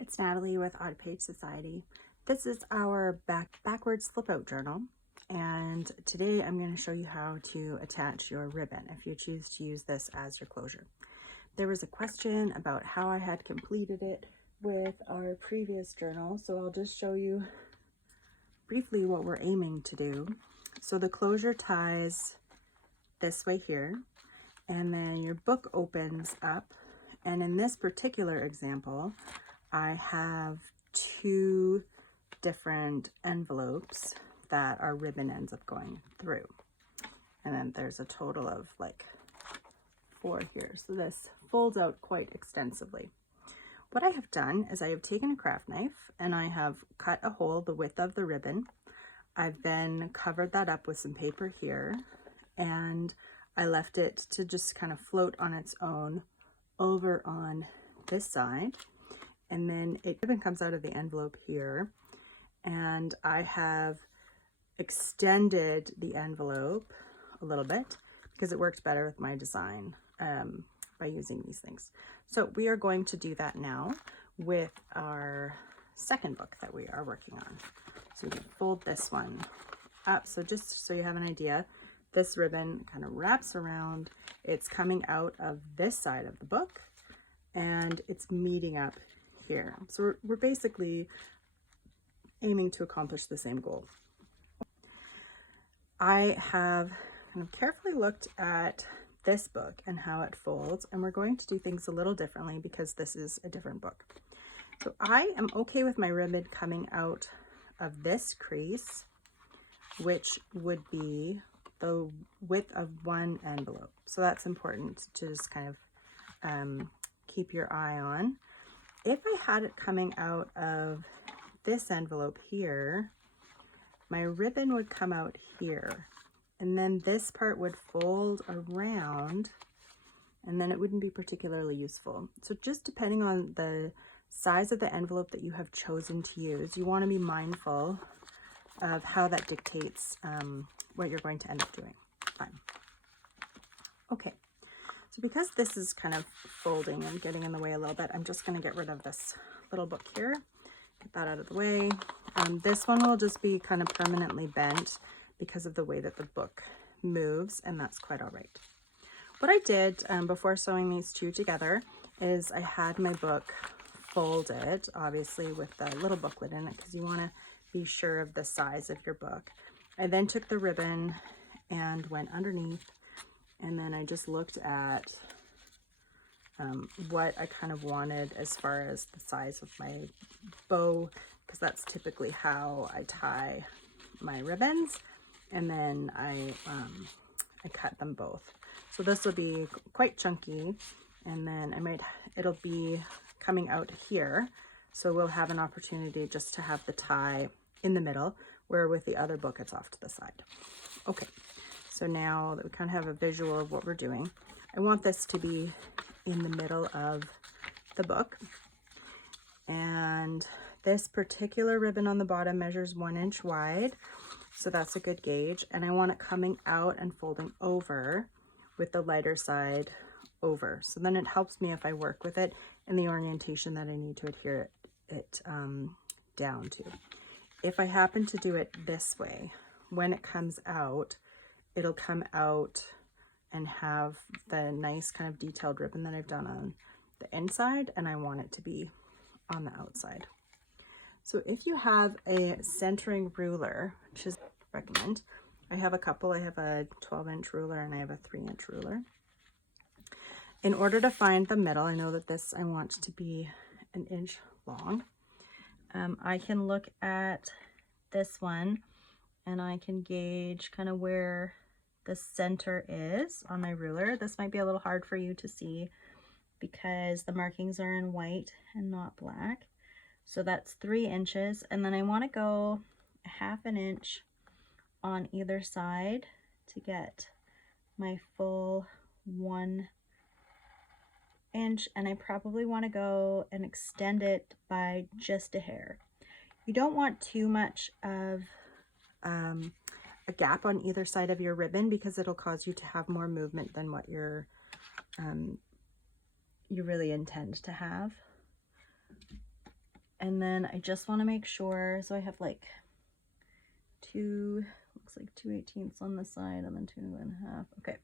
it's Natalie with Odd Page Society. This is our backwards flip out journal, and today I'm going to show you how to attach your ribbon if you choose to use this as your closure. There was a question about how I had completed it with our previous journal, so I'll just show you briefly what we're aiming to do. So the closure ties this way here, and then your book opens up, and in this particular example I have two different envelopes that our ribbon ends up going through, and then there's a total of like 4 here, so this folds out quite extensively. What I have done is I have taken a craft knife and I have cut a hole the width of the ribbon. I've then covered that up with some paper here, and I left it to just kind of float on its own over on this side, and then it ribbon comes out of the envelope here, and I have extended the envelope a little bit because it worked better with my design by using these things. So we are going to do that now with our second book that we are working on. So we fold this one up. So just so you have an idea, this ribbon kind of wraps around. It's coming out of this side of the book and it's meeting up here. So we're basically aiming to accomplish the same goal. I have kind of carefully looked at this book and how it folds, and we're going to do things a little differently because this is a different book. So I am okay with my ribbon coming out of this crease, which would be the width of one envelope. So that's important to just kind of keep your eye on. If I had it coming out of this envelope here, my ribbon would come out here, and then this part would fold around, and then it wouldn't be particularly useful. So just depending on the size of the envelope that you have chosen to use, you want to be mindful of how that dictates what you're going to end up doing. Fine. Okay, so because this is kind of folding and getting in the way a little bit, I'm just going to get rid of this little book here. Get that out of the way. This one will just be kind of permanently bent because of the way that the book moves, and that's quite all right. What I did before sewing these two together is I had my book folded, obviously with the little booklet in it, because you want to be sure of the size of your book. I then took the ribbon and went underneath, and then I just looked at what I kind of wanted as far as the size of my bow, because that's typically how I tie my ribbons, and then I cut them both. So this will be quite chunky, and then it'll be coming out here, so we'll have an opportunity just to have the tie in the middle, where with the other book it's off to the side. Okay, so now that we kind of have a visual of what we're doing, I want this to be in the middle of the book, and this particular ribbon on the bottom measures 1 inch wide, so that's a good gauge, and I want it coming out and folding over with the lighter side over, so then it helps me if I work with it in the orientation that I need to adhere it down to. If I happen to do it this way, when it comes out, it'll come out and have the nice kind of detailed ribbon that I've done on the inside, and I want it to be on the outside. So if you have a centering ruler, which is recommend, I have a couple. I have a 12-inch ruler and I have a 3-inch ruler. In order to find the middle, I know that this I want to be 1 inch long. I can look at this one and I can gauge kind of where the center is on my ruler. This might be a little hard for you to see because the markings are in white and not black. So that's 3 inches, and then I want to go 1/2 inch on either side to get my full 1 inch, and I probably want to go and extend it by just a hair. You don't want too much of a gap on either side of your ribbon because it'll cause you to have more movement than what you really intend to have. And then I just want to make sure, so I have like looks like 2/18 on the side and then 2.5. Okay.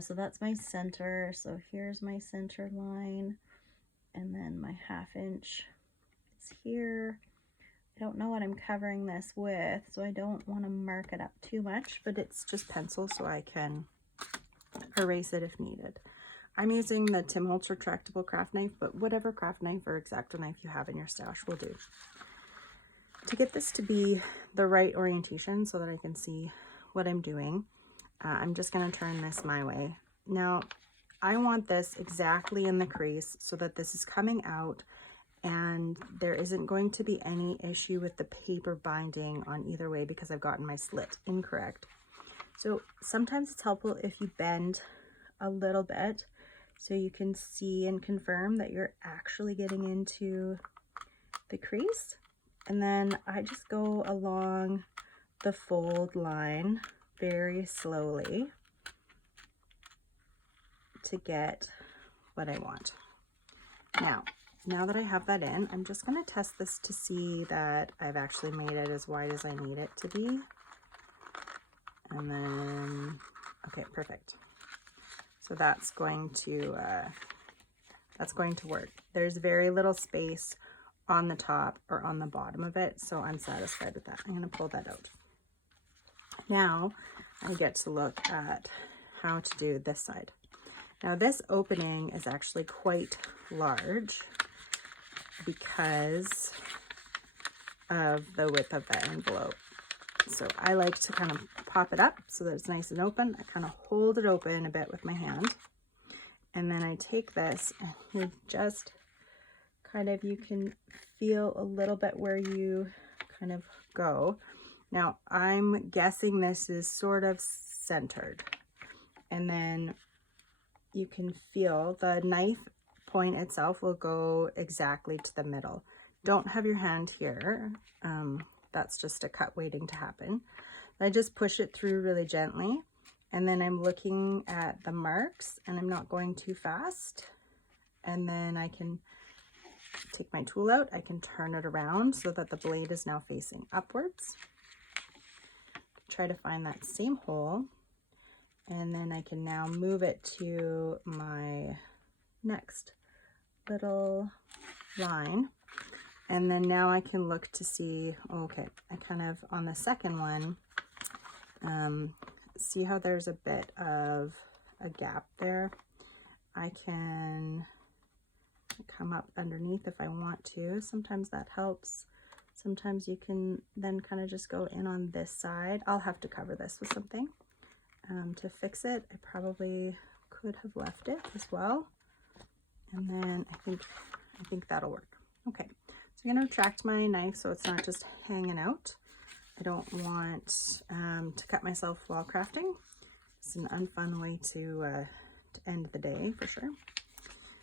So that's my center. So here's my center line, and then my 1/2 inch is here. I don't know what I'm covering this with, so I don't want to mark it up too much, but it's just pencil, so I can erase it if needed. I'm using the Tim Holtz retractable craft knife, but whatever craft knife or X-Acto knife you have in your stash will do. To get this to be the right orientation so that I can see what I'm doing, I'm just going to turn this my way. Now, I want this exactly in the crease so that this is coming out and there isn't going to be any issue with the paper binding on either way because I've gotten my slit incorrect. So sometimes it's helpful if you bend a little bit so you can see and confirm that you're actually getting into the crease. And then I just go along the fold line very slowly to get what I want. Now that I have that in, I'm just going to test this to see that I've actually made it as wide as I need it to be. And then, okay, perfect. So that's going to work. There's very little space on the top or on the bottom of it, so I'm satisfied with that. I'm going to pull that out. Now I get to look at how to do this side. Now this opening is actually quite large because of the width of the envelope. So I like to kind of pop it up so that it's nice and open. I kind of hold it open a bit with my hand. And then I take this and you just kind of, you can feel a little bit where you kind of go. Now I'm guessing this is sort of centered. And then you can feel the knife point itself will go exactly to the middle. Don't have your hand here. That's just a cut waiting to happen. I just push it through really gently, and then I'm looking at the marks and I'm not going too fast. And then I can take my tool out, I can turn it around so that the blade is now facing upwards. Try to find that same hole, and then I can now move it to my next little line. And then now I can look to see, okay, I kind of, on the second one, see how there's a bit of a gap there. I can come up underneath if I want to. Sometimes that helps. Sometimes you can then kind of just go in on this side. I'll have to cover this with something to fix it. I probably could have left it as well. And then I think that'll work. Okay. So I'm going to retract my knife so it's not just hanging out. I don't want to cut myself while crafting. It's an unfun way to end the day for sure.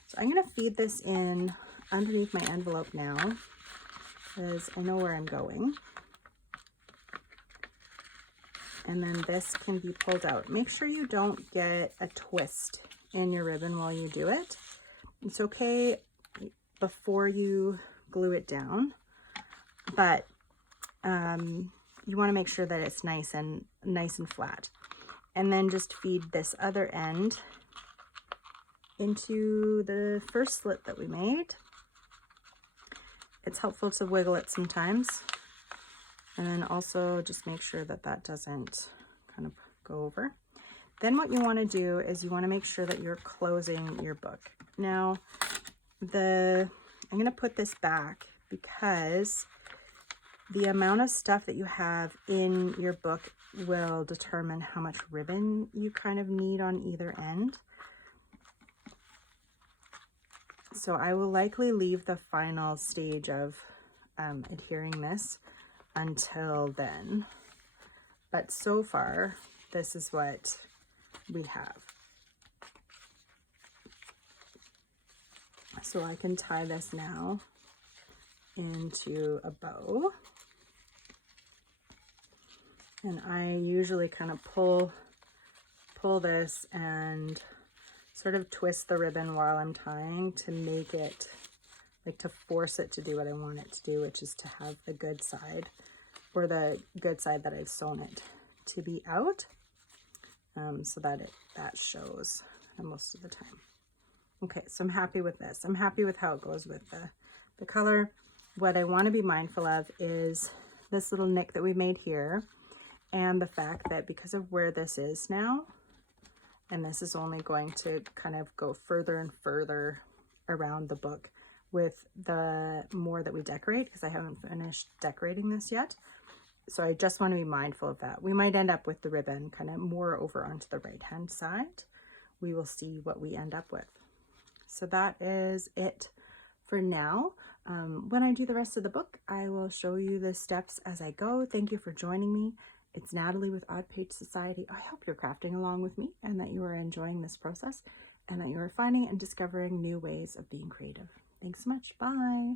So I'm going to feed this in underneath my envelope now because I know where I'm going. And then this can be pulled out. Make sure you don't get a twist in your ribbon while you do it. It's okay before you glue it down, but you want to make sure that it's nice and flat. And then just feed this other end into the first slit that we made. It's helpful to wiggle it sometimes. And then also just make sure that that doesn't kind of go over. Then what you want to do is you want to make sure that you're closing your book. Now, I'm going to put this back because the amount of stuff that you have in your book will determine how much ribbon you kind of need on either end. So I will likely leave the final stage of adhering this until then. But so far, this is what we have. So I can tie this now into a bow. And I usually kind of pull this and sort of twist the ribbon while I'm tying to make it like to force it to do what I want it to do, which is to have the good side, or the good side that I've sewn it to be out, so that that shows most of the time. Okay, so I'm happy with this. I'm happy with how it goes with the color. What I want to be mindful of is this little nick that we made here, and the fact that because of where this is now, and this is only going to kind of go further and further around the book with the more that we decorate, because I haven't finished decorating this yet. So I just want to be mindful of that. We might end up with the ribbon kind of more over onto the right hand side. We will see what we end up with. So that is it for now. When I do the rest of the book, I will show you the steps as I go. Thank you for joining me. It's Natalie with Odd Page Society. I hope you're crafting along with me and that you are enjoying this process and that you are finding and discovering new ways of being creative. Thanks so much. Bye.